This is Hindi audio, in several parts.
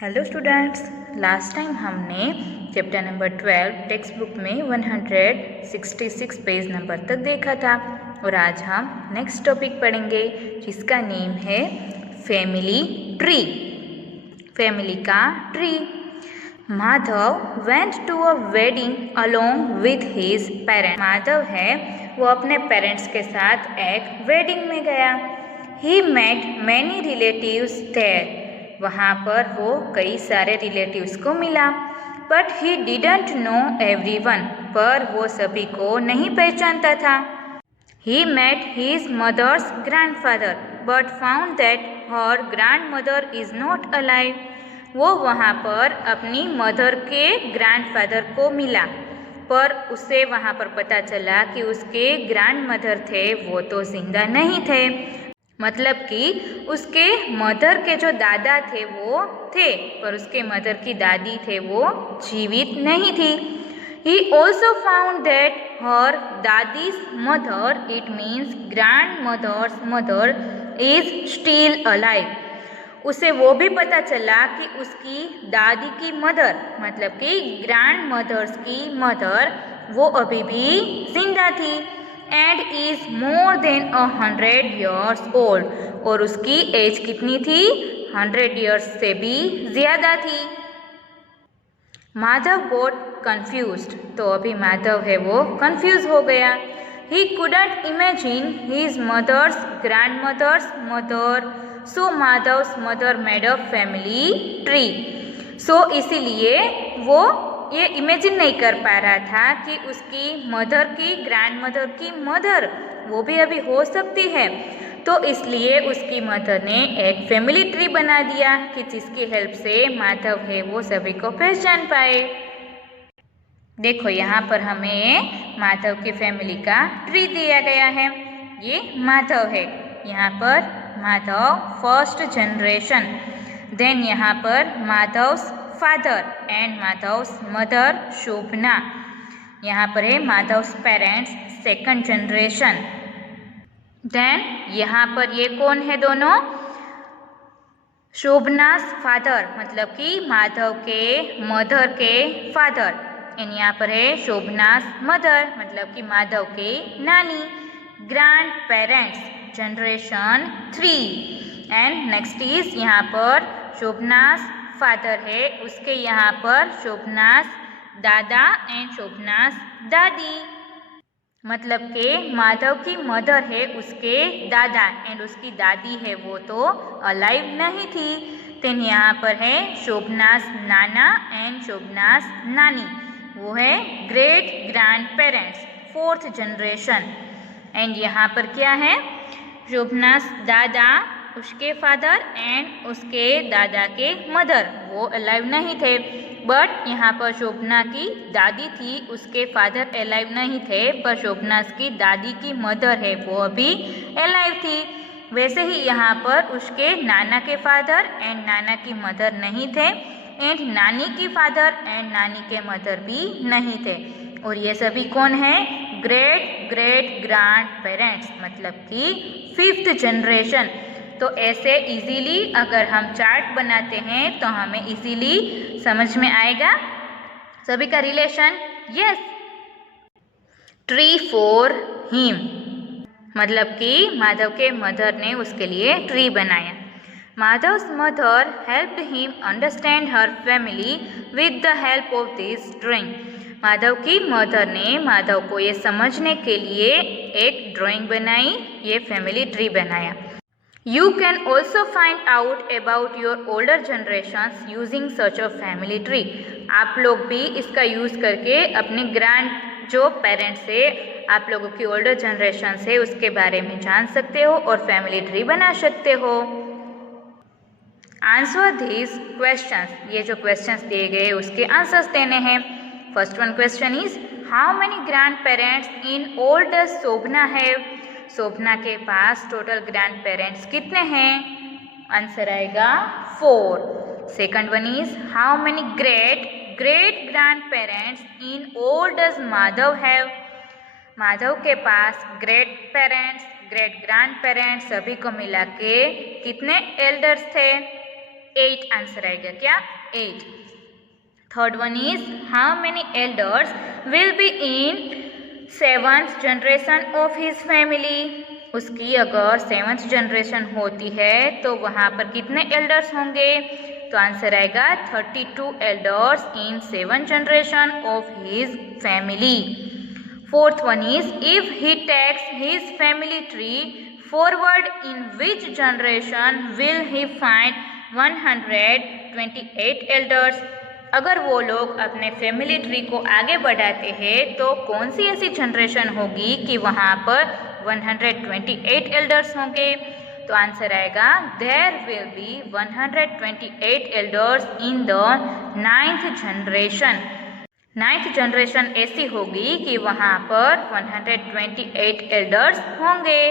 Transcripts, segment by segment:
हेलो स्टूडेंट्स, लास्ट टाइम हमने चैप्टर नंबर 12 टेक्स्ट बुक में 166 पेज नंबर तक देखा था और आज हम नेक्स्ट टॉपिक पढ़ेंगे जिसका नेम है फैमिली ट्री। फैमिली का tree. Madhav went to a wedding along with his parents. Madhav है वो अपने पेरेंट्स के साथ एक वेडिंग में गया। He met many relatives there. वहाँ पर वो कई सारे रिलेटिव्स को मिला। But he didn't know everyone. पर वो सभी को नहीं पहचानता था। He met his mother's grandfather but found that her grandmother is not alive. वो वहाँ पर अपनी मदर के ग्रैंडफादर को मिला, पर उसे वहाँ पर पता चला कि उसके ग्रैंडमदर थे वो तो जिंदा नहीं थे। मतलब कि उसके मदर के जो दादा थे वो थे, पर उसके मदर की दादी थे वो जीवित नहीं थी। He also found that her daddy's mother, it means grandmother's mother, is still alive. उसे वो भी पता चला कि उसकी दादी की मदर मतलब कि ग्रैंड मदर्स की मदर वो अभी भी जिंदा थी and is more than 100 years old। और उसकी एज कितनी थी? 100 years से भी ज्यादा थी। Madhav got confused. तो अभी माधव है वो कंफ्यूज हो गया। He couldn't imagine his mother's grandmother's mother, so Madhav's mother made a family tree. सो इसीलिए वो ये इमेजिन नहीं कर पा रहा था कि उसकी मदर की ग्रैंडमदर की मदर वो भी अभी हो सकती है। तो इसलिए उसकी मदर ने एक फैमिली ट्री बना दिया कि जिसकी हेल्प से माधव है वो सभी को पहचान पाए। देखो यहाँ पर हमें माधव की फैमिली का ट्री दिया गया है। ये माधव है। यहाँ पर माधव फर्स्ट जनरेशन। देन यहाँ पर Madhavs father and Madhavs mother शोभना। यहाँ पर है Madhavs parents second generation. Then यहाँ पर ये कौन है दोनों? शोभनास फादर मतलब कि माधव के मदर के फादर। एंड यहाँ पर है शोभनास मदर मतलब कि माधव के नानी। Grand parents generation 3। And next is यहाँ पर शोभनास फादर है, उसके यहाँ पर शोभनास दादा एंड शोभनास दादी। मतलब के माधव की मदर है उसके दादा एंड उसकी दादी है वो तो अलाइव नहीं थी। देन यहाँ पर है शोभनास नाना एंड शोभनास नानी, वो है great grand parents fourth generation. And यहाँ पर क्या है? शोभनास दादा उसके फादर एंड उसके दादा के मदर वो अलाइव नहीं थे। बट यहाँ पर शोभना की दादी थी, उसके फादर अलाइव नहीं थे, पर शोभनास की दादी की मदर है वो अभी अलाइव थी। वैसे ही यहाँ पर उसके नाना के फादर एंड नाना की मदर नहीं थे एंड नानी की फादर एंड नानी के मदर भी नहीं थे। और ये सभी कौन है? ग्रेट ग्रेट ग्रैंड पेरेंट्स मतलब कि फिफ्थ जनरेशन। तो ऐसे इजीली अगर हम चार्ट बनाते हैं तो हमें इजीली समझ में आएगा सभी का relation. Yes, tree for him मतलब कि माधव के मदर ने उसके लिए ट्री बनाया। Madhav's mother helped him understand her family with the help of this drawing. Madhav की मदर ने माधव को ये समझने के लिए एक ड्राइंग बनाई, ये फैमिली ट्री बनाया। You can also find out about your older generations using such a family tree। आप लोग भी इसका यूज़ करके अपने ग्रैंड जो पेरेंट्स है, आप लोगों की ओल्डर जनरेशन है उसके बारे में जान सकते हो और फैमिली ट्री बना सकते हो। Answer this questions. ये जो क्वेश्चंस दिए गए उसके आंसर्स देने हैं। First one question is how many grand parents in all does Shobhana have. Shobhana के पास टोटल ग्रैंड पेरेंट्स कितने हैं? आंसर आएगा 4। Second one is how many great great grand parents in all does Madhav have. Madhav के पास great parents great grand parents सभी को मिला के कितने एल्डर्स थे? 8 आंसर आएगा क्या 8। Third one is how many elders will be in 7th generation of his family. उसकी अगर 7th जनरेशन होती है तो वहाँ पर कितने एल्डर्स होंगे, तो आंसर आएगा 32 elders in 7th generation of his family. Fourth one is if he takes his family tree forward in which generation will he find 128 elders. अगर वो लोग अपने फैमिली ट्री को आगे बढ़ाते हैं तो कौन सी ऐसी जनरेशन होगी कि वहाँ पर 128 एल्डर्स होंगे, तो आंसर आएगा there will be 128 elders in the 9th generation. 9th generation ऐसी होगी कि वहाँ पर 128 एल्डर्स होंगे।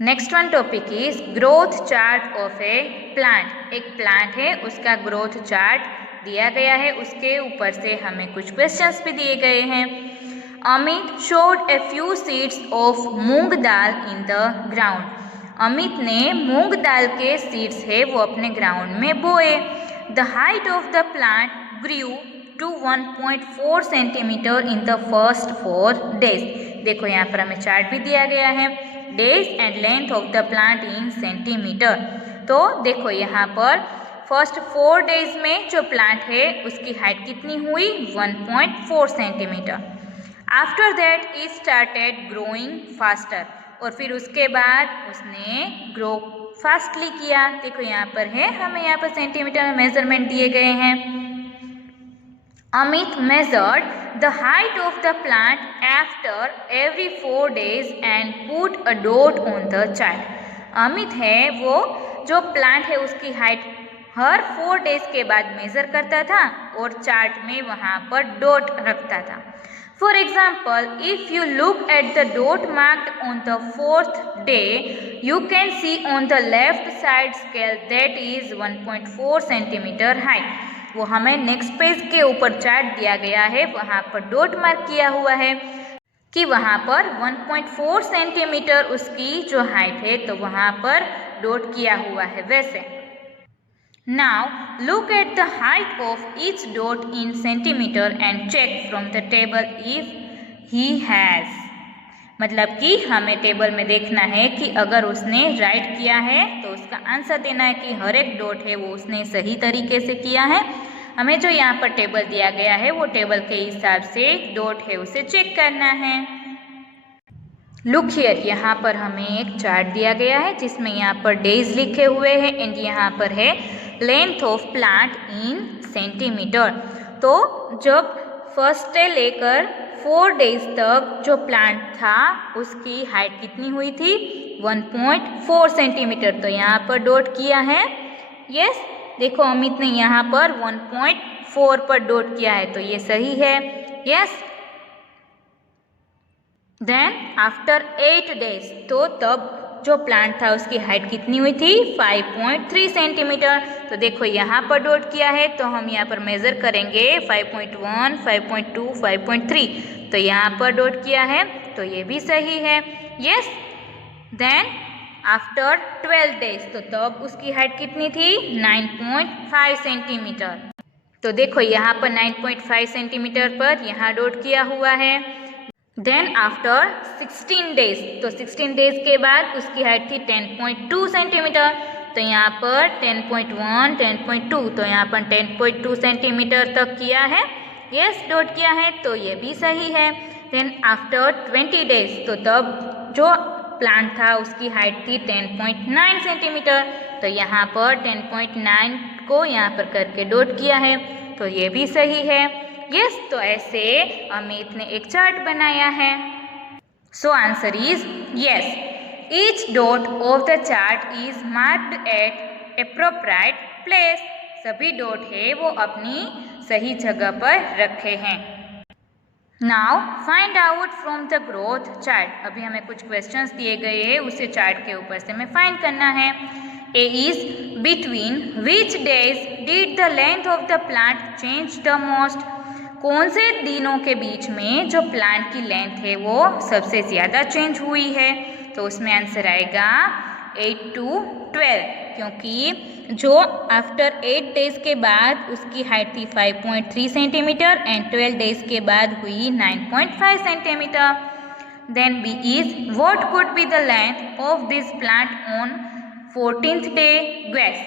Next one topic is growth chart of a plant. एक प्लांट है, उसका ग्रोथ चार्ट दिया गया है, उसके ऊपर से हमें कुछ क्वेश्चंस भी दिए गए हैं। Amit showed a few seeds of moong dal in the ground. Amit ने मूंग दाल के सीड्स है वो अपने ग्राउंड में बोए। The height of the plant grew to 1.4 centimetre in the first 4 days। देखो यहाँ पर हमें चार्ट भी दिया गया है, days and length of the plant in centimetre. तो देखो यहाँ पर फर्स्ट 4 days में जो प्लांट है उसकी हाइट कितनी हुई 1.4 centimetre. After that it started growing faster, और फिर उसके बाद उसने ग्रो फास्टली किया। देखो यहाँ पर है, हमें यहाँ पर सेंटीमीटर में मेजरमेंट दिए गए हैं। Amit measured the height of the plant after every 4 days and put a dot on the chart। Amit है वो जो प्लांट है उसकी हाइट हर 4 days के बाद मेजर करता था और चार्ट में वहाँ पर डॉट रखता था। For example, if you look at the dot marked on the 4th day, you can see on the left side scale that is 1.4 centimeter high। वो हमें नेक्स्ट पेज के ऊपर चार्ट दिया गया है, वहाँ पर डॉट मार्क किया हुआ है कि वहाँ पर 1.4 सेंटीमीटर उसकी जो हाइट है, तो वहाँ पर डॉट किया हुआ है वैसे। Now look at the height of each dot in centimeter and check from the table if he has। मतलब कि हमें टेबल में देखना है कि अगर उसने राइट किया है तो उसका आंसर देना है कि हर एक डॉट है वो उसने सही तरीके से किया है। हमें जो यहाँ पर टेबल दिया गया है वो टेबल के हिसाब से डॉट है उसे चेक करना है। लुक हियर, यहाँ पर हमें एक चार्ट दिया गया है जिसमें यहाँ पर डेज लिखे हुए हैं एंड यहाँ पर है length of plant in centimetre. तो जब फर्स्ट डे लेकर 4 days तक जो प्लांट था उसकी हाइट कितनी हुई थी 1.4 सेंटीमीटर। तो यहाँ पर डॉट किया है। यस, देखो अमित ने यहाँ पर 1.4 पर डॉट किया है तो ये सही है। यस, देन आफ्टर 8 days, तो तब जो प्लांट था उसकी हाइट कितनी हुई थी 5.3 सेंटीमीटर। तो देखो यहाँ पर डॉट किया है तो हम यहाँ पर मेज़र करेंगे 5.1, 5.2, 5.3। तो यहाँ पर डॉट किया है तो ये भी सही है। यस, देन आफ्टर 12 days, तो तब उसकी हाइट कितनी थी 9.5 सेंटीमीटर। तो देखो यहाँ पर 9.5 सेंटीमीटर पर यहाँ डॉट किया हुआ है। देन आफ्टर 16 days, तो 16 days के बाद उसकी हाइट थी 10.2 सेंटीमीटर। तो यहाँ पर 10.1, 10.2, तो यहाँ पर 10.2 सेंटीमीटर तक किया है। यस, डॉट किया है तो ये भी सही है। देन आफ्टर 20 days, तो तब जो प्लांट था उसकी हाइट थी 10.9 सेंटीमीटर। तो यहाँ पर 10.9 को यहाँ पर करके डॉट किया है तो ये भी सही है। यस, तो ऐसे अमित ने एक चार्ट बनाया है। So answer is yes, each dot of the chart is marked at appropriate place. सभी डॉट है वो अपनी सही जगह पर रखे हैं। Now find out from the growth chart. अभी हमें कुछ क्वेश्चंस दिए गए हैं, उसे चार्ट के ऊपर से हमें फाइंड करना है। A is between which days did the length of the plant change the most. कौन से दिनों के बीच में जो प्लांट की लेंथ है वो सबसे ज़्यादा चेंज हुई है। तो उसमें आंसर आएगा 8 to 12, क्योंकि जो आफ्टर 8 डेज के बाद उसकी हाइट थी 5.3 सेंटीमीटर एंड 12 डेज के बाद हुई 9.5 centimetre. Then B is what could be the length of this plant on 14th day? Guess.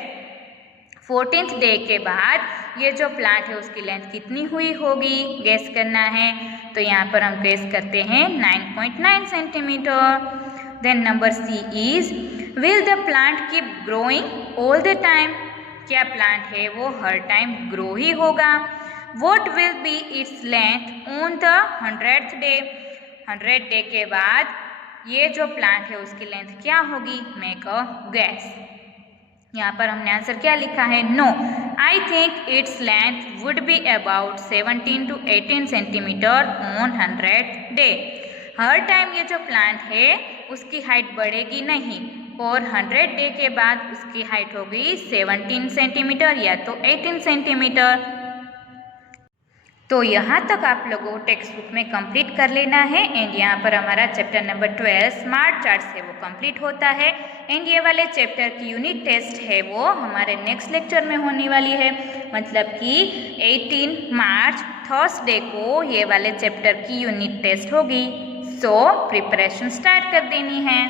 14th day के बाद ये जो प्लांट है उसकी लेंथ कितनी हुई होगी, गेस करना है। तो यहाँ पर हम गेस करते हैं 9.9 centimetre. Then number C is will the plant keep growing all the time? क्या प्लांट है वो हर टाइम ग्रो ही होगा? What will be its length on the 100th day? 100 day के बाद ये जो प्लांट है उसकी लेंथ क्या होगी? Make a guess. यहाँ पर हमने आंसर क्या लिखा है? No, I think its length would be about 17 to 18 centimetre on 100 day. हर टाइम ये जो प्लांट है उसकी हाइट बढ़ेगी नहीं और 100 डे के बाद उसकी हाइट होगी 17 सेंटीमीटर या तो 18 सेंटीमीटर। तो यहाँ तक आप लोगों को टेक्स्ट बुक में कंप्लीट कर लेना है एंड यहाँ पर हमारा चैप्टर नंबर 12 स्मार्ट चार्ट्स है वो कंप्लीट होता है एंड ये वाले चैप्टर की यूनिट टेस्ट है वो हमारे नेक्स्ट लेक्चर में होने वाली है, मतलब कि 18 मार्च थर्सडे को ये वाले चैप्टर की यूनिट टेस्ट होगी। सो प्रिपरेशन स्टार्ट कर देनी है।